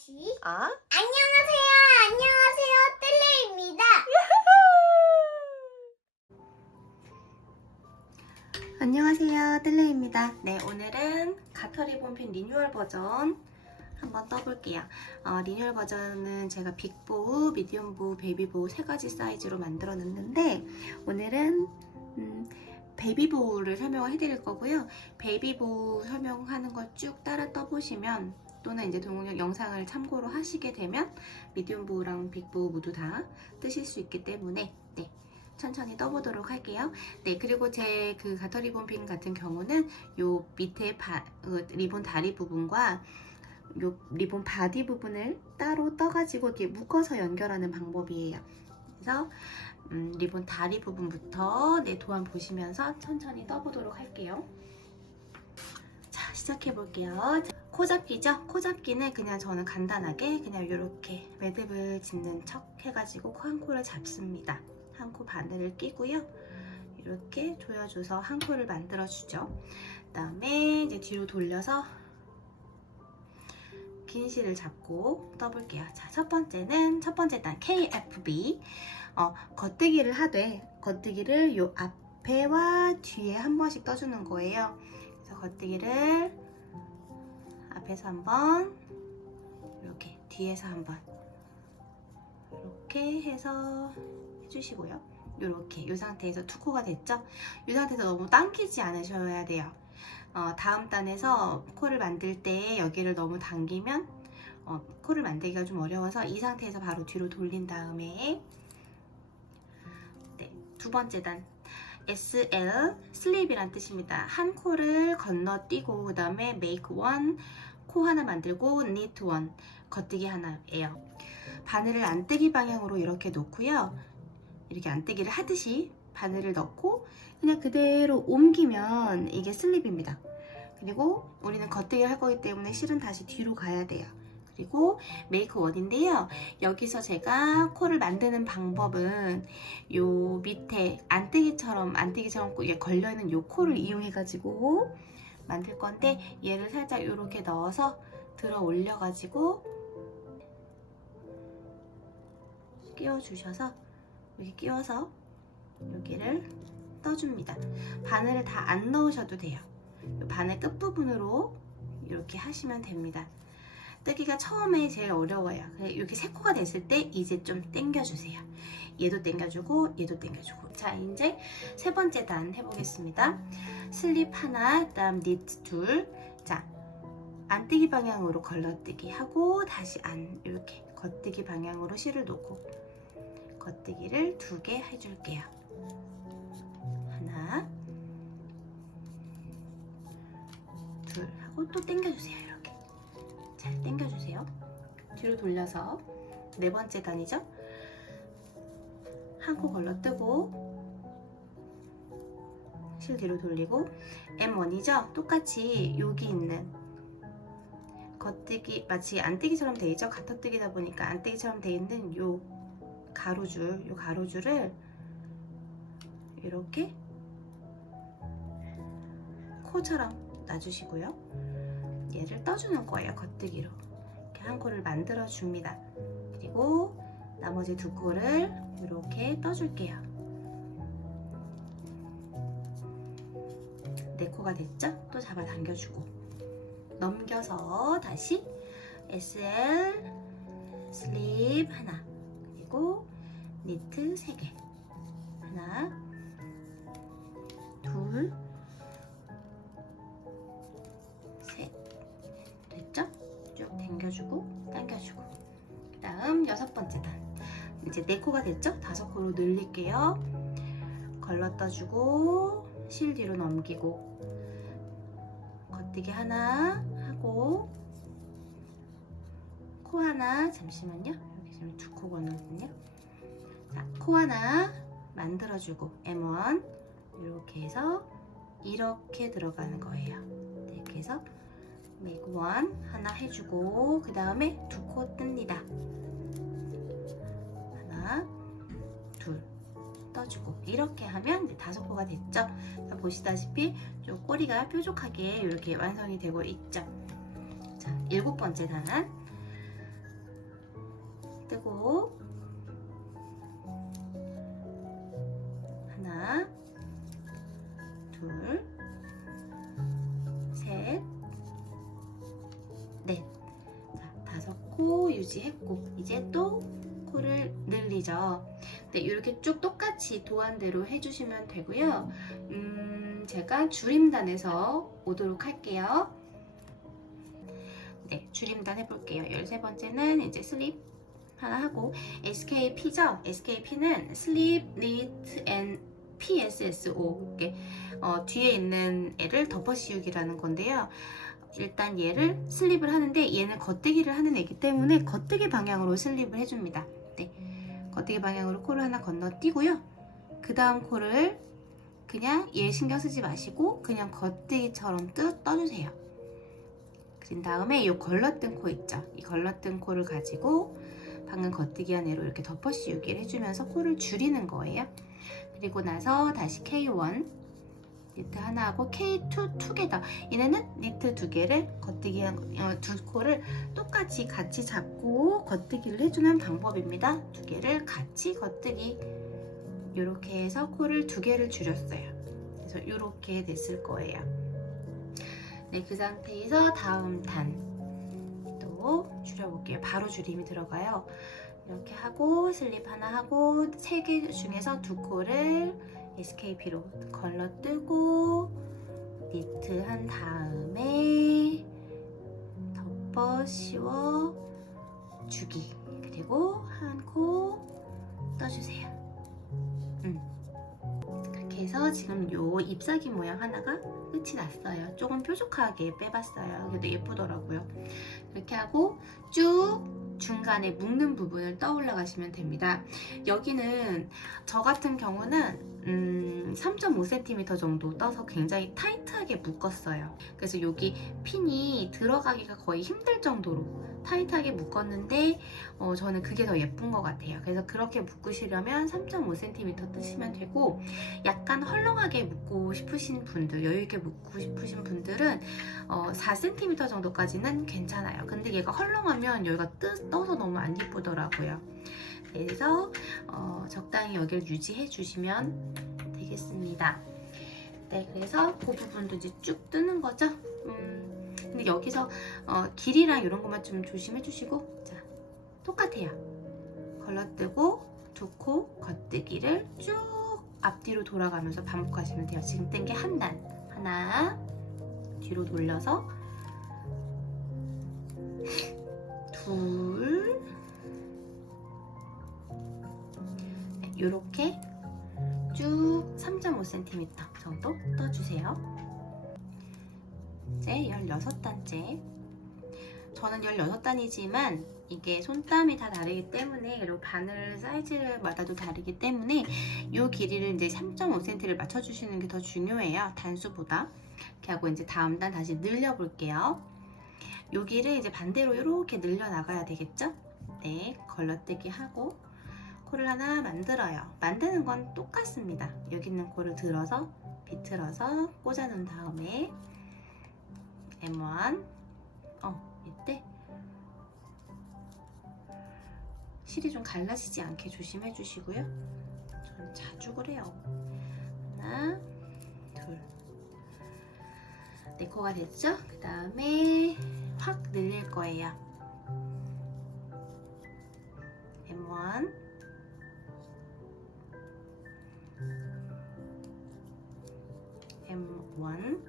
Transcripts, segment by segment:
다시. 아? 안녕하세요, 뜰레입니다. 안녕하세요, 뜰레입니다. 네, 오늘은 가터리본핀 리뉴얼 버전 한번 떠볼게요. 리뉴얼 버전은 제가 빅보우, 미디엄보우, 베이비보우 세 가지 사이즈로 만들어 놨는데 오늘은 베이비보우를 설명을 해드릴 거고요. 베이비보우 설명하는 걸 쭉 따라 떠보시면 또는 이제 동영상 영상을 참고로 하시게 되면 미디엄보우랑 빅보우 모두 다 뜨실 수 있기 때문에 네, 천천히 떠보도록 할게요. 네, 그리고 제 그 가터리본핀 같은 경우는 요 밑에 리본 다리 부분과 요 리본 바디 부분을 따로 떠가지고 이렇게 묶어서 연결하는 방법이에요. 그래서 리본 다리 부분부터 도안 보시면서 천천히 떠보도록 할게요. 자, 시작해 볼게요. 코잡기죠? 코잡기는 그냥 저는 간단하게 그냥 이렇게 매듭을 짓는 척 해가지고 한 코를 잡습니다. 한 코 바늘을 끼고요. 이렇게 조여줘서 한 코를 만들어주죠. 그 다음에 이제 뒤로 돌려서 긴 실을 잡고 떠볼게요. 자, 첫 번째 단 KFB. 겉뜨기를 하되 겉뜨기를 요 앞에와 뒤에 한 번씩 떠주는 거예요. 그래서 겉뜨기를 앞에서 한 번, 이렇게 뒤에서 한 번, 이렇게 해서 해주시고요. 이렇게 이 상태에서 두 코가 됐죠? 이 상태에서 너무 당기지 않으셔야 돼요. 다음 단에서 코를 만들 때 여기를 너무 당기면 코를 만들기가 좀 어려워서 이 상태에서 바로 뒤로 돌린 다음에 두 번째 단 SL 슬립이란 뜻입니다. 한 코를 건너뛰고 그 다음에 make one 코 하나 만들고 knit one 겉뜨기 하나예요. 바늘을 안뜨기 방향으로 이렇게 놓고요. 이렇게 안뜨기를 하듯이 바늘을 넣고 그냥 그대로 옮기면 이게 슬립입니다. 그리고 우리는 겉뜨기를 할 거기 때문에 실은 다시 뒤로 가야 돼요. 그리고 메이크 원인데요. 여기서 제가 코를 만드는 방법은 요 밑에 안뜨기처럼 이게 걸려있는 요 코를 이용해 가지고 만들 건데 얘를 살짝 이렇게 넣어서 들어 올려 가지고 끼워 주셔서 이렇게 끼워서 여기를 떠줍니다. 바늘을 다 안 넣으셔도 돼요. 바늘 끝부분으로 이렇게 하시면 됩니다. 뜨기가 처음에 제일 어려워요. 이렇게 세 코가 됐을 때 이제 좀 당겨주세요. 얘도 당겨주고 얘도 당겨주고. 자, 이제 세 번째 단 해보겠습니다. 슬립 하나, 그다음 니트 둘. 자, 안뜨기 방향으로 걸러뜨기 하고 다시 이렇게 겉뜨기 방향으로 실을 놓고 겉뜨기를 2개 해줄게요. 하나, 둘 하고 또 당겨주세요. 이렇게 잘 당겨주세요. 뒤로 돌려서 네 번째 단이죠. 한 코 걸러뜨고 실 뒤로 돌리고 M1이죠. 똑같이 여기 있는 겉뜨기 마치 안뜨기처럼 돼 있죠. 가터뜨기다 보니까 안뜨기처럼 돼 있는 요 가로줄을 이렇게 코처럼 놔주시고요. 얘를 떠주는 거예요. 겉뜨기로 이렇게 한 코를 만들어 줍니다. 그리고 나머지 두 코를 이렇게 떠줄게요. 네 코가 됐죠? 또 잡아 당겨주고 넘겨서 다시 SL 슬립 하나 그리고 니트 3개 하나 둘 셋 됐죠? 쭉 당겨주고 당겨주고 그 다음 6번째 단 이제 4코가 됐죠? 5코로 늘릴게요. 걸러 떠주고 실 뒤로 넘기고 겉뜨기 하나 하고 코 하나 잠시만요. 여기 지금 2코 거거든요. 자, 코 하나 만들어주고 M1 이렇게 해서 이렇게 들어가는 거예요. 이렇게 해서 make one 하나 해주고 그 다음에 2코 뜹니다. 하나 둘 떠주고 이렇게 하면 이제 5코가 됐죠. 자, 보시다시피 좀 꼬리가 뾰족하게 이렇게 완성이 되고 있죠. 자, 7번째 단은 뜨고 하나, 둘, 셋, 넷. 자, 5코 유지했고 이제 또 코를 늘리죠. 네, 이렇게 쭉 똑같이 도안대로 해주시면 되고요. 제가 줄임단에서 오도록 할게요. 네, 줄임단 해볼게요. 13번째는 이제 슬립 하나 하고 SKP죠? SKP는 슬립, 니트, 앤 PSSO 이렇게 뒤에 있는 애를 덮어 씌우기라는 건데요. 일단 얘를 슬립을 하는데 얘는 겉뜨기를 하는 애기 때문에 겉뜨기 방향으로 슬립을 해줍니다. 네, 겉뜨기 방향으로 코를 하나 건너뛰고요. 그 다음 코를 그냥 얘 신경 쓰지 마시고 그냥 겉뜨기처럼 떠주세요. 그린 다음에 이 걸러뜬 코 있죠? 이 걸러뜬 코를 가지고 방금 겉뜨기 한 애로 이렇게 덮어 씌우기를 해주면서 코를 줄이는 거예요. 그리고 나서 다시 K1 니트 하나 하고 K2 투게더. 얘네는 니트 두 개를 겉뜨기 두 코를 똑같이 같이 잡고 겉뜨기를 해주는 방법입니다. 두 개를 같이 겉뜨기. 이렇게 해서 코를 두 개를 줄였어요. 그래서 이렇게 됐을 거예요. 네, 그 상태에서 다음 단 또 줄여볼게요. 바로 줄임이 들어가요. 이렇게 하고 슬립 하나 하고 3개 중에서 2코를 SKP로 걸러뜨고 니트 한 다음에 덮어 씌워 주기. 그리고 한 코 떠주세요. 그렇게 해서 지금 요 잎사귀 모양 하나가 끝이 났어요. 조금 뾰족하게 빼봤어요. 그래도 예쁘더라고요. 이렇게 하고 쭉 중간에 묶는 부분을 떠올라 가시면 됩니다. 여기는 저 같은 경우는 3.5cm 정도 떠서 굉장히 타이트하게 묶었어요. 그래서 여기 핀이 들어가기가 거의 힘들 정도로 타이트하게 묶었는데 저는 그게 더 예쁜 것 같아요. 그래서 그렇게 묶으시려면 3.5cm 뜨시면 되고, 약간 헐렁하게 묶고 싶으신 분들, 여유있게 묶고 싶으신 분들은 4cm 정도까지는 괜찮아요. 근데 얘가 헐렁하면 여기가 떠서 너무 안 예쁘더라고요. 그래서 적당히 여기를 유지해 주시면 되겠습니다. 네, 그래서 그 부분도 이제 쭉 뜨는 거죠. 근데 여기서 길이랑 이런 것만 좀 조심해 주시고, 자, 똑같아요. 걸러뜨고 두 코 겉뜨기를 쭉 앞뒤로 돌아가면서 반복하시면 돼요. 지금 뜬 게 한 단. 하나, 뒤로 돌려서 둘, 이렇게 쭉 3.5cm 정도 떠주세요. 이제 16단째. 저는 16단이지만 이게 손땀이 다 다르기 때문에, 그리고 바늘 사이즈마다도 다르기 때문에 이 길이를 이제 3.5cm를 맞춰주시는 게 더 중요해요. 단수보다. 이렇게 하고 이제 다음 단 다시 늘려볼게요. 여기를 이제 반대로 이렇게 늘려 나가야 되겠죠? 네, 걸러뜨기 하고 코를 하나 만들어요. 만드는 건 똑같습니다. 여기 있는 코를 들어서 비틀어서 꽂아 놓은 다음에 M1 이때 실이 좀 갈라지지 않게 조심해 주시고요. 저는 자주 그래요. 하나, 둘. 네 코가 됐죠? 그 다음에 확 늘릴 거예요. M1 M1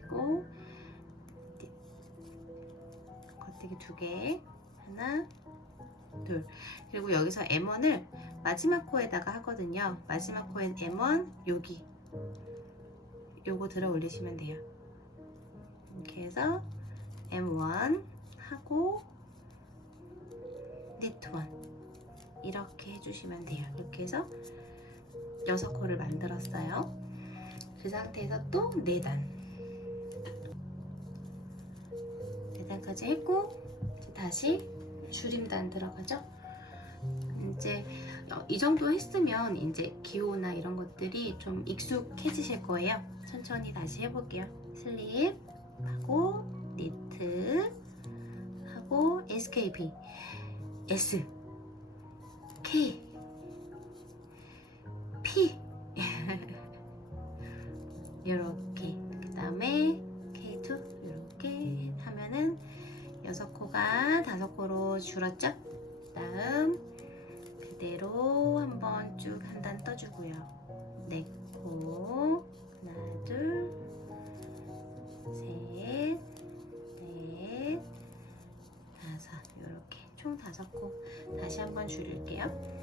그리고 겉뜨기 2개 하나 둘. 그리고 여기서 M1을 마지막 코에다가 하거든요. 마지막 코엔 M1 여기 요거 들어 올리시면 돼요. 이렇게 해서 M1 하고 니트 1 이렇게 해주시면 돼요. 이렇게 해서 6코를 만들었어요. 그 상태에서 또 4단 4단까지 했고 다시 줄임단 들어가죠. 이제 이 정도 했으면 이제 기호나 이런 것들이 좀 익숙해지실 거예요. 천천히 다시 해볼게요. 슬립 하고 니트 하고 SKP S P P 이렇게 그 다음에 K2 이렇게 하면은 6코가 5코로 줄었죠? 다음 그대로 한번 쭉 한 단 떠주고요. 4코 하나 둘 셋 넷 다섯 이렇게 총 5코 다시 한번 줄일게요.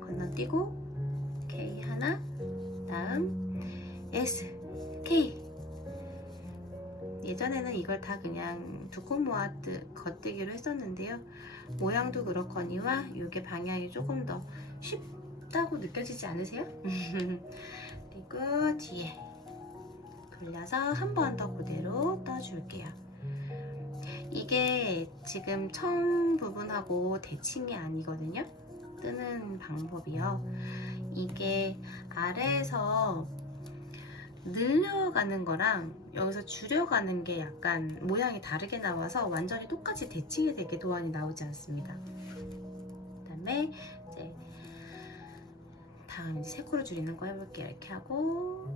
건너뛰고 K 하나 다음 S K 예전에는 이걸 다 그냥 두 코 모아 겉뜨기로 했었는데요. 모양도 그렇거니와 이게 방향이 조금 더 쉽다고 느껴지지 않으세요? 그리고 뒤에 돌려서 한 번 더 그대로 떠줄게요. 이게 지금 청 부분하고 대칭이 아니거든요. 뜨는 방법이요. 이게 아래에서 늘려가는 거랑 여기서 줄여가는 게 약간 모양이 다르게 나와서 완전히 똑같이 대칭이 되게 도안이 나오지 않습니다. 그 다음에 이제 다음 이제 3코로 줄이는 거 해볼게요. 이렇게 하고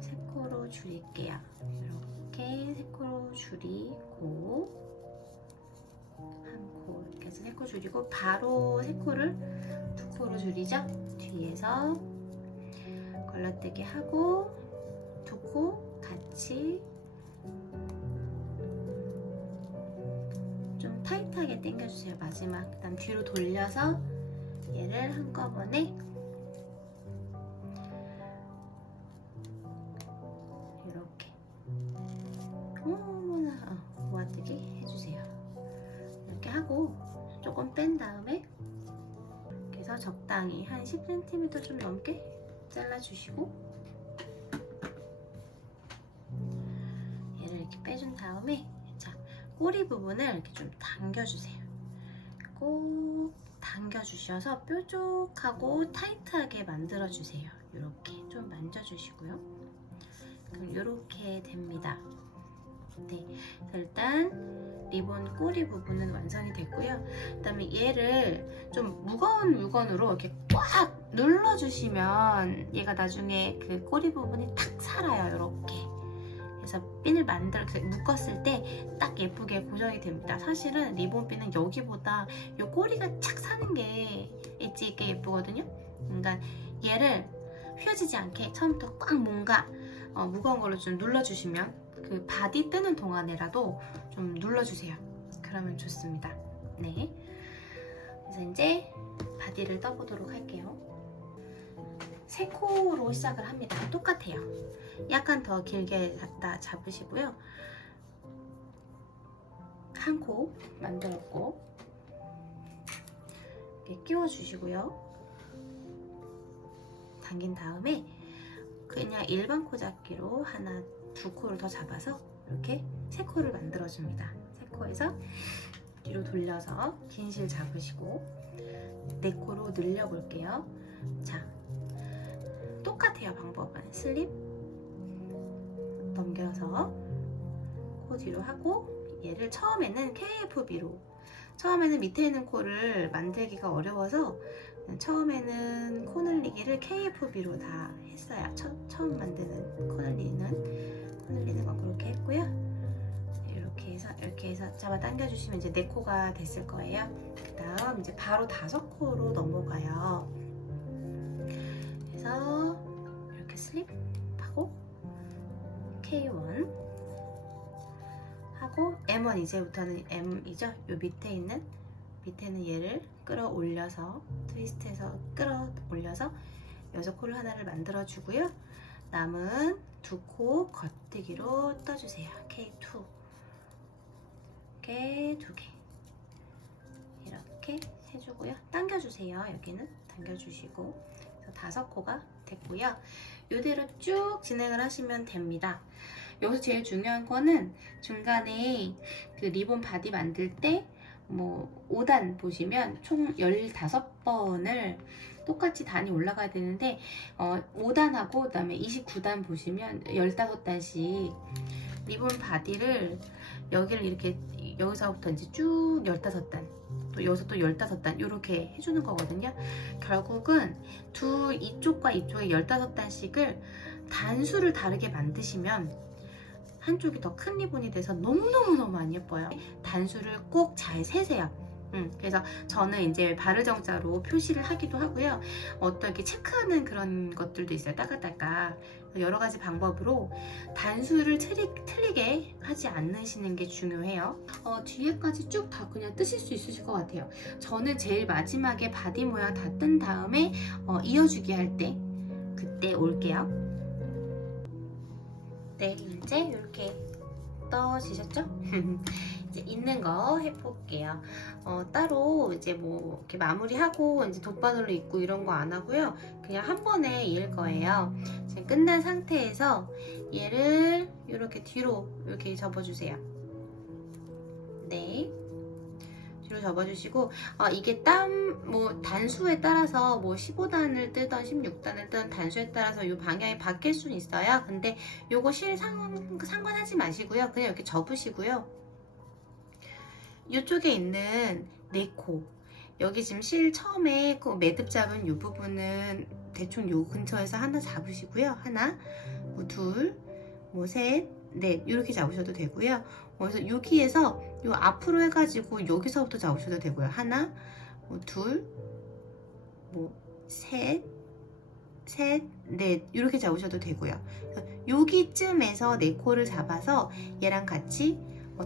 3코로 줄일게요. 이렇게 3코로 줄이고 한 코 이렇게 해서 3코 줄이고 바로 3코를 2코로 줄이죠. 뒤에서 걸러뜨기 하고 2코 같이 좀 타이트하게 당겨주세요. 마지막 그 다음 뒤로 돌려서 얘를 한꺼번에 이렇게 어머나 모아뜨기 해주세요. 이렇게 하고 조금 뺀 다음에 그래서 적당히 한 10cm 좀 넘게 잘라주시고 얘를 이렇게 빼준 다음에 자 꼬리 부분을 이렇게 좀 당겨주세요. 꼭 당겨주셔서 뾰족하고 타이트하게 만들어주세요. 이렇게 좀 만져주시고요. 그럼 이렇게 됩니다. 네, 일단 리본 꼬리 부분은 완성이 됐고요. 그 다음에 얘를 좀 무거운 물건으로 이렇게 꽉 눌러주시면 얘가 나중에 그 꼬리 부분이 탁 살아요. 이렇게. 그래서 핀을 묶었을 때 딱 예쁘게 고정이 됩니다. 사실은 리본 핀은 여기보다 이 꼬리가 착 사는 게 엣지 있게 예쁘거든요. 그러니까 얘를 휘어지지 않게 처음부터 꽉 뭔가 무거운 걸로 좀 눌러주시면 그 바디 뜨는 동안에라도 좀 눌러주세요. 그러면 좋습니다. 네. 그래서 이제 바디를 떠보도록 할게요. 3코로 시작을 합니다. 똑같아요. 약간 더 길게 갖다 잡으시고요. 한 코 만들었고 이렇게 끼워주시고요. 당긴 다음에 그냥 일반 코 잡기로 하나, 2코를 더 잡아서 이렇게 3코를 만들어줍니다. 3코에서 뒤로 돌려서 긴 실 잡으시고 4코로 늘려볼게요. 자, 똑같아요. 방법은 슬립 넘겨서 코 뒤로 하고 얘를 처음에는 KFB로 처음에는 밑에 있는 코를 만들기가 어려워서 처음에는 코 늘리기를 KFB로 다 했어요. 처음 만드는 코 늘리는 건 그렇게 했고요. 이렇게 해서 잡아당겨 주시면 이제 4코가 됐을 거예요. 그 다음 이제 바로 5코로 넘어가요. 그래서 이렇게 슬립하고 K1 하고 M1 이제부터는 M이죠. 요 밑에는 얘를 끌어올려서 트위스트해서 끌어올려서 6코를 하나를 만들어 주고요. 남은 2코 겉뜨기로 떠주세요. K2 이렇게 2개 이렇게 해주고요. 당겨주세요. 여기는 당겨주시고 5코가 됐고요. 이대로 쭉 진행을 하시면 됩니다. 여기서 제일 중요한 거는 중간에 그 리본 바디 만들 때 뭐 5단 보시면 총 15번을 똑같이 단이 올라가야 되는데 5단하고 그 다음에 29단 보시면 15단씩 리본 바디를 여기를 이렇게 여기서부터 이제 쭉 15단 또 여기서 또 15단 이렇게 해주는 거거든요. 결국은 이쪽과 이쪽에 15단씩을 단수를 다르게 만드시면 한쪽이 더 큰 리본이 돼서 너무너무너무 안 예뻐요. 단수를 꼭 잘 세세요. 그래서 저는 이제 바르정자로 표시를 하기도 하고요. 어떻게 체크하는 그런 것들도 있어요. 따까따까. 여러 가지 방법으로 단수를 틀리게 하지 않으시는 게 중요해요. 뒤에까지 쭉 다 그냥 뜨실 수 있으실 것 같아요. 저는 제일 마지막에 바디 모양 다 뜬 다음에 이어주기 할 때 그때 올게요. 네, 이제 이렇게 떠지셨죠? 이제 있는 거 해볼게요. 따로 이제 뭐 이렇게 마무리하고 이제 돗바늘로 입고 이런 거 안 하고요. 그냥 한 번에 이을 거예요. 지금 끝난 상태에서 얘를 이렇게 뒤로 이렇게 접어주세요. 네. 뒤로 접어주시고 이게 뭐 단수에 따라서 뭐 15단을 뜨던 16단을 뜨던 단수에 따라서 이 방향이 바뀔 수는 있어요. 근데 요거 상관하지 마시고요. 그냥 이렇게 접으시고요. 이쪽에 있는 네 코, 여기 지금 실 처음에 그 매듭 잡은 이 부분은 대충 요 근처에서 하나 잡으시고요. 하나, 뭐 둘, 뭐 셋, 넷 이렇게 잡으셔도 되고요. 그래서 여기에서 요 앞으로 해가지고 여기서부터 잡으셔도 되고요. 하나, 뭐 둘, 뭐 셋, 넷 이렇게 잡으셔도 되고요. 여기쯤에서 네 코를 잡아서 얘랑 같이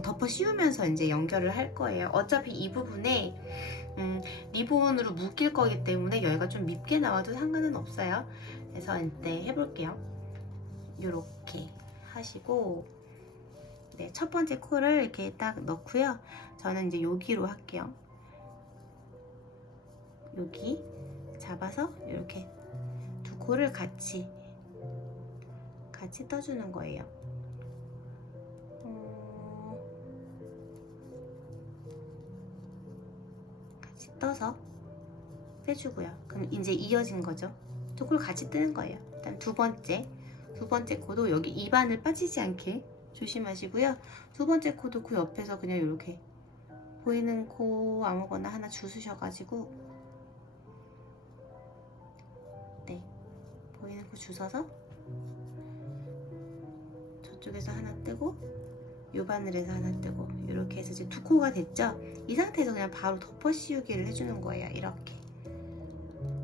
덮어 씌우면서 이제 연결을 할 거예요. 어차피 이 부분에 리본으로 묶일 거기 때문에 여기가 좀 밉게 나와도 상관은 없어요. 그래서 이때 해볼게요. 이렇게 하시고 네, 첫 번째 코를 이렇게 딱 넣고요. 저는 이제 여기로 할게요. 여기 잡아서 이렇게 두 코를 같이 떠주는 거예요. 같이 떠서 빼주고요. 그럼 이제 이어진 거죠. 두 코를 같이 뜨는 거예요. 일단 두 번째 코도 여기 입안을 빠지지 않게 조심하시고요. 두 번째 코도 그 옆에서 그냥 이렇게 보이는 코 아무거나 하나 주우셔가지고 네, 보이는 코 주워서 저쪽에서 하나 뜨고 요 바늘에서 하나 뜨고 이렇게 해서 이제 두 코가 됐죠? 이 상태에서 그냥 바로 덮어 씌우기를 해주는 거예요. 이렇게.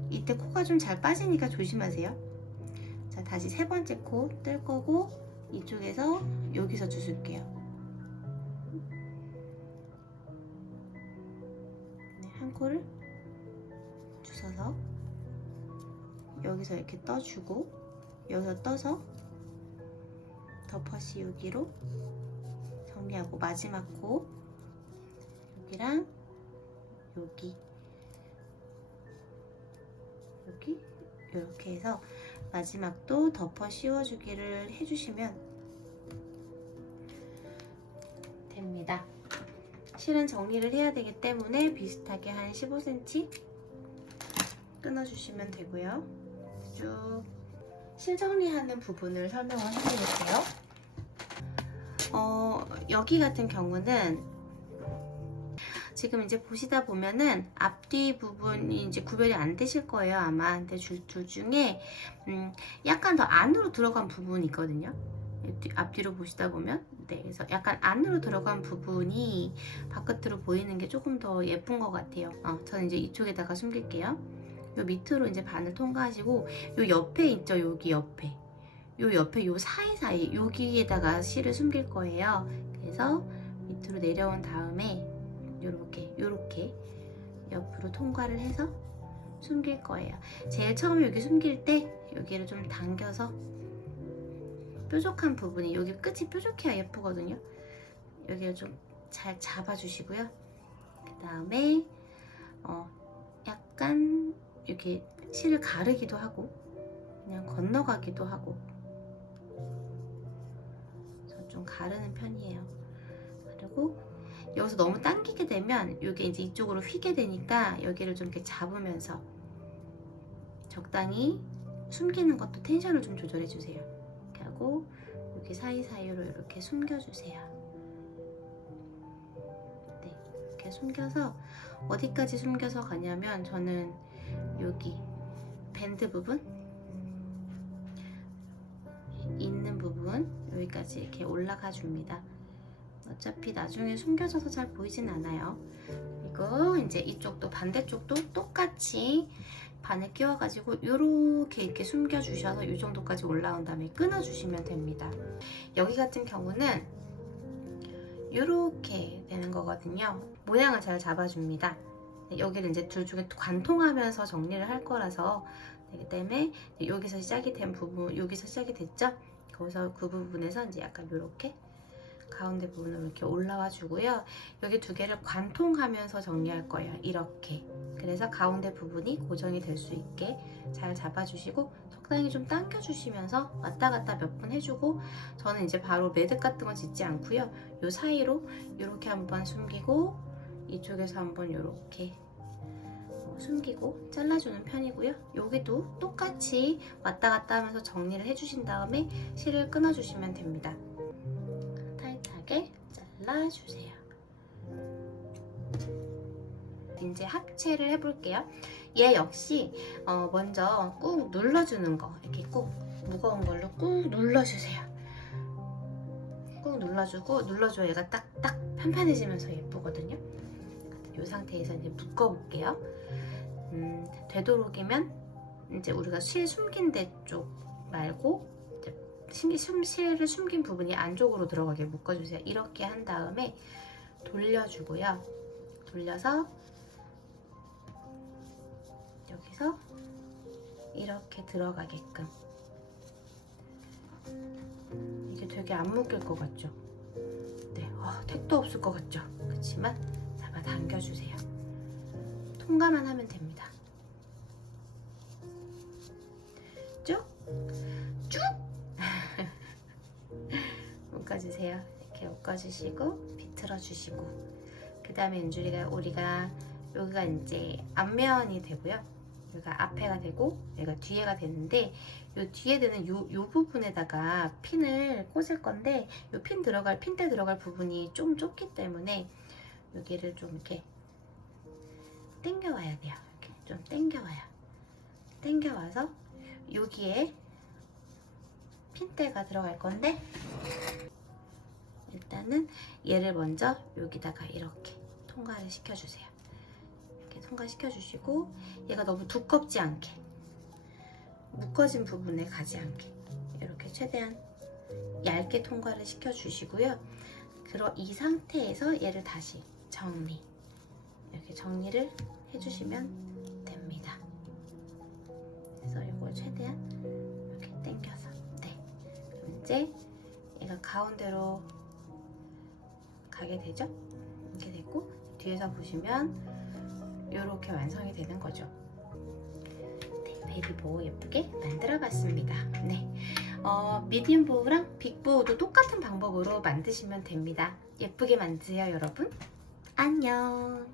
이때 코가 좀 잘 빠지니까 조심하세요. 자, 다시 세 번째 코 뜰 거고 이쪽에서 여기서 주술게요. 네, 한 코를 주워서 여기서 이렇게 떠주고 여기서 떠서 덮어 씌우기로 정리하고 마지막 코 여기랑 여기 이렇게 해서 마지막도 덮어 씌워주기를 해주시면 됩니다. 실은 정리를 해야 되기 때문에 비슷하게 한 15cm 끊어주시면 되고요. 쭉 실 정리하는 부분을 설명을 해드릴게요. 여기 같은 경우는 지금 이제 보시다 보면은 앞뒤 부분이 이제 구별이 안 되실 거예요, 아마. 근데 둘 중에 약간 더 안으로 들어간 부분이 있거든요. 앞뒤로 보시다 보면 네, 그래서 약간 안으로 들어간 부분이 바깥으로 보이는 게 조금 더 예쁜 것 같아요. 저는 이제 이쪽에다가 숨길게요. 요 밑으로 이제 반을 통과하시고 요 옆에 있죠, 여기 옆에. 요 옆에 요 사이사이 여기에다가 실을 숨길 거예요. 그래서 밑으로 내려온 다음에 요렇게 옆으로 통과를 해서 숨길 거예요. 제일 처음에 여기 숨길 때 여기를 좀 당겨서 뾰족한 부분이 여기 끝이 뾰족해야 예쁘거든요. 여기를 좀 잘 잡아주시고요. 그 다음에 약간 이렇게 실을 가르기도 하고 그냥 건너가기도 하고 저 좀 가르는 편이에요. 그리고 여기서 너무 당기게 되면 이게 이제 이쪽으로 휘게 되니까 여기를 좀 이렇게 잡으면서 적당히 숨기는 것도 텐션을 좀 조절해 주세요. 이렇게 하고 여기 사이사이로 이렇게 숨겨주세요. 네, 이렇게 이렇게 숨겨서 어디까지 숨겨서 가냐면 저는 여기 밴드 부분 있는 부분 여기까지 이렇게 올라가 줍니다. 어차피 나중에 숨겨져서 잘 보이진 않아요. 그리고 이제 이쪽도 반대쪽도 똑같이 바늘 끼워가지고 이렇게 숨겨주셔서 이 정도까지 올라온 다음에 끊어주시면 됩니다. 여기 같은 경우는 이렇게 되는 거거든요. 모양을 잘 잡아줍니다. 여기를 이제 둘 중에 관통하면서 정리를 할 거라서 그렇기 때문에 여기서 시작이 된 부분, 여기서 시작이 됐죠? 거기서 그 부분에서 이제 약간 이렇게 가운데 부분으로 이렇게 올라와 주고요. 여기 두 개를 관통하면서 정리할 거예요. 이렇게. 그래서 가운데 부분이 고정이 될 수 있게 잘 잡아주시고 적당히 좀 당겨주시면서 왔다 갔다 몇 번 해주고 저는 이제 바로 매듭 같은 거 짓지 않고요. 요 사이로 이렇게 한번 숨기고 이쪽에서 한번 이렇게 숨기고 잘라주는 편이고요. 여기도 똑같이 왔다 갔다 하면서 정리를 해주신 다음에 실을 끊어주시면 됩니다. 타이트하게 잘라주세요. 이제 합체를 해볼게요. 얘 역시 먼저 꾹 눌러주는 거 이렇게 꾹 무거운 걸로 꾹 눌러주세요. 꾹 눌러주고 눌러줘야 얘가 딱딱 편편해지면서 예쁘거든요. 이 상태에서 이제 묶어볼게요. 되도록이면 이제 우리가 실 숨긴 데 쪽 말고 실을 숨긴 부분이 안쪽으로 들어가게 묶어주세요. 이렇게 한 다음에 돌려주고요. 돌려서 여기서 이렇게 들어가게끔. 이게 되게 안 묶일 것 같죠? 네, 택도 없을 것 같죠? 그렇지만 잡아당겨주세요. 통과만 하면 됩니다. 쭉! 쭉! 묶어주세요. 이렇게 묶어주시고 비틀어주시고 그 다음에 우리가 여기가 이제 앞면이 되고요. 여기가 앞에가 되고 여기가 뒤에가 되는데 이 뒤에 되는 요 부분에다가 핀을 꽂을 건데 요 핀대 들어갈 부분이 좀 좁기 때문에 여기를 좀 이렇게 당겨와야 돼요. 이렇게 좀 당겨와서 여기에 핀대가 들어갈 건데 일단은 얘를 먼저 여기다가 이렇게 통과를 시켜주세요. 이렇게 통과시켜주시고 얘가 너무 두껍지 않게 묶어진 부분에 가지 않게 이렇게 최대한 얇게 통과를 시켜주시고요. 이 상태에서 얘를 다시 이렇게 정리를 해주시면 됩니다. 그래서 이걸 최대한 이렇게 당겨서 그럼 이제 얘가 가운데로 가게 되죠? 이렇게 됐고 뒤에서 보시면 이렇게 완성이 되는 거죠. 네, 베이비보우 예쁘게 만들어 봤습니다. 네, 미디움 보우랑 빅 보우도 똑같은 방법으로 만드시면 됩니다. 예쁘게 만드세요, 여러분. 안녕.